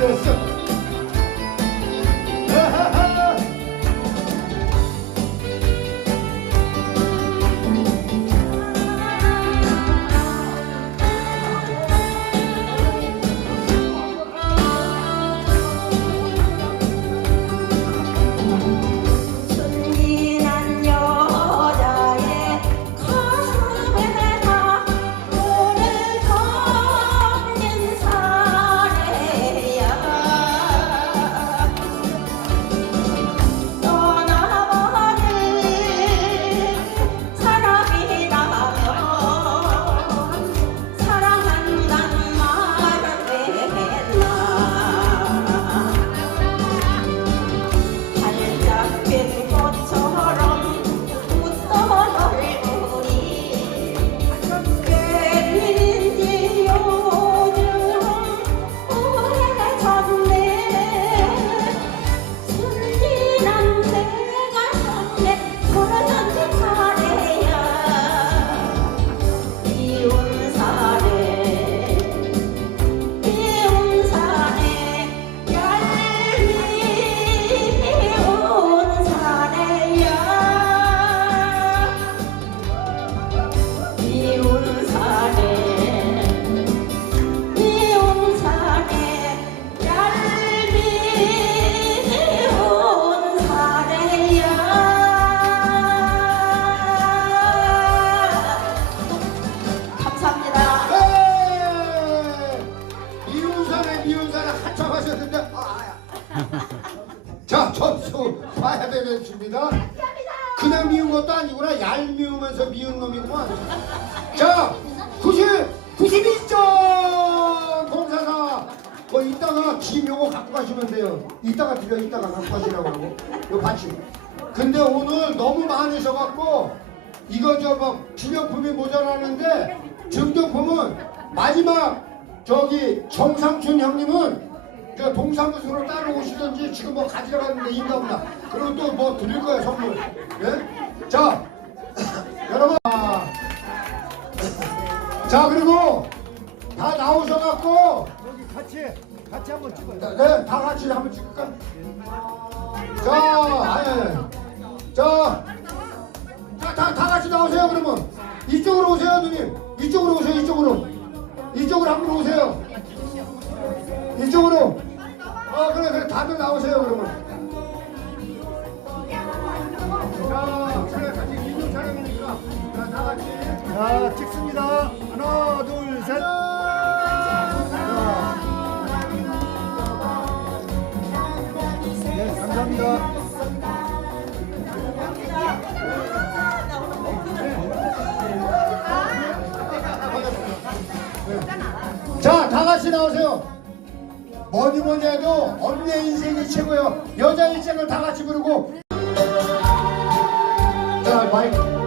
Yes. 되겠습니다. 그냥 미운 것도 아니구나. 얄미우면서 미운 놈이구만. 자, 90, 92점! 공사사. 뭐 이따가 김 요거 갖고 가시면 돼요. 이따가 드려, 이따가 갖고 가시라고. 요 받침. 근데 오늘 너무 많으셔갖고 이거 저뭐 기념품이 모자라는데 증정품은 마지막 저기 정상춘 형님은 저 동사무소로 따로 오시든지 지금 뭐 가지러 갔는데 있나 없나 그리고 또 뭐 드릴 거야 선물 예? 자 여러분 아, 자 그리고 다 나오셔갖고 여기 같이 같이 한번 찍어요. 네, 다 같이 한번 찍을까? 자, 아니, 자, 자, 다, 다 같이 나오세요, 그러면. 이쪽으로 오세요, 누님. 이쪽으로 오세요, 이쪽으로. 이쪽으로 한번 오세요. 어, 그래, 그래, 다들 나오세요, 그러면. 자, 그래, 같이 기념 촬영이니까. 자, 다 같이. 자 찍습니다. 하나 둘 셋. 자. 네 감사합니다. 자, 다 같이 나오세요. 뭐니 뭐니 해도 언니의 인생이 최고예요. 여자 인생을 다 같이 부르고. 자, 마이크.